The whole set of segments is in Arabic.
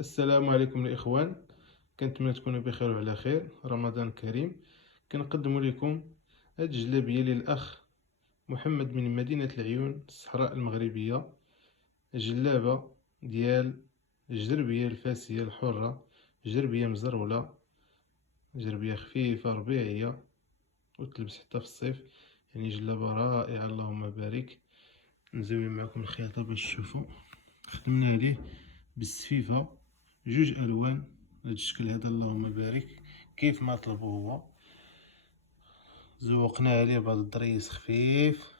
السلام عليكم الإخوان، كنتمنى تكونوا بخير وعلى خير. رمضان كريم. كنقدم لكم هاد الجلابية للأخ محمد من مدينة العيون الصحراء المغربية. جلابة ديال الجربية الفاسية الحرة، جربية مزرولة، جربية خفيفة ربيعية وتلبس حتى في الصيف. يعني جلابة رائعة اللهم بارك. نزوي معكم الخياطة باش تشوفوا. خدمنا عليه بالسفيفة، جوج الوان، هاد الشكل هذا اللهم بارك كيف ما طلبو هو. زوقنا عليه بهاد الضريس خفيف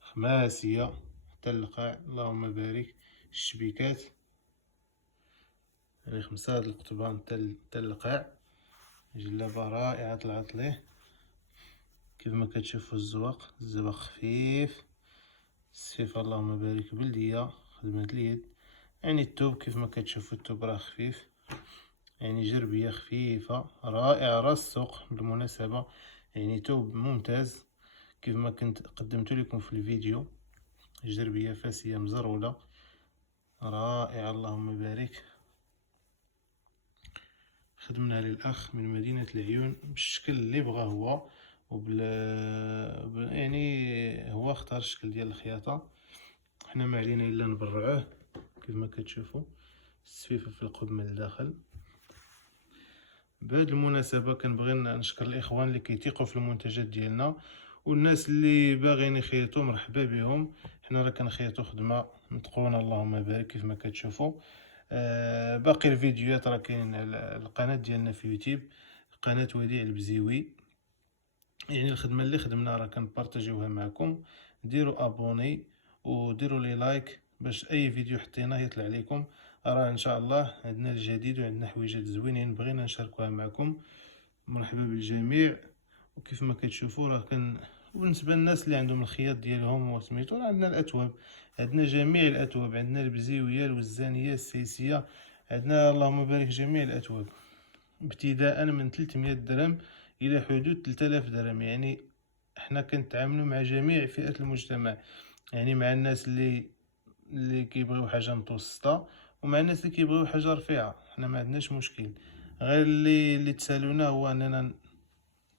خماسية حتى القاع اللهم بارك. الشبيكات يعني 5 هاد القطبان حتى القاع. جلابة رائعة طلعت ليه كيف ما كتشوفوا. الزواق خفيف، السفيفة اللهم بارك بلدية، خدمة اليد. يعني التوب كيف ما كتشوفوا التوب راه خفيف. يعني جربية خفيفة رائعة، راس السوق بالمناسبة. يعني توب ممتاز كيف ما كنت قدمت لكم في الفيديو. جربية فاسية مزرولة رائعة اللهم بارك. خدمنا للأخ من مدينة العيون بالشكل اللي بغاه هو يعني هو اختار الشكل ديال الخياطة، حنا ما علينا الا نبرعوه. كيف ما كتشوفوا السفيفة في القب من الداخل. بهذه المناسبة كنبغي نشكر الإخوان اللي كيثيقوا في المنتجات ديالنا، والناس اللي باغيين يخيطوا مرحبا بهم. حنا راه كنخيطوا خدمة متقونة اللهم بارك كيف ما كتشوفوا. باقي الفيديوهات راه كاينين على القناة ديالنا في يوتيوب، قناة وديع البزيوي. يعني الخدمة اللي خدمنا راه كنبارطاجيوها معكم. ديروا ابوني وديروا لي لايك باش اي فيديو حطيناه يطلع لكم. راه ان شاء الله عندنا الجديد وعندنا حويجات زوينين بغينا نشاركوها معكم. مرحبا بالجميع. وكيف ما كتشوفوا راه بالنسبه للناس اللي عندهم الخياط ديالهم وسميتو، راه عندنا الاتواب، عندنا جميع الاتواب. عندنا البزيويه، الوزانيه، السيسيه، عندنا اللهم بارك جميع الاتواب ابتداء من 300 درهم الى حدود 3000 درهم. يعني احنا كنتعاملوا مع جميع فئات المجتمع، يعني مع الناس اللي كيبغيو حاجه متوسطه، ومع الناس اللي كيبغيو حاجه رفيعه. حنا ما عندناش مشكل، غير اللي تسالونا هو اننا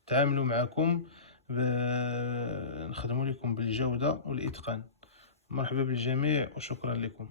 نتعاملوا معكم نخدموا لكم بالجوده والاتقان. مرحبا بالجميع وشكرا لكم.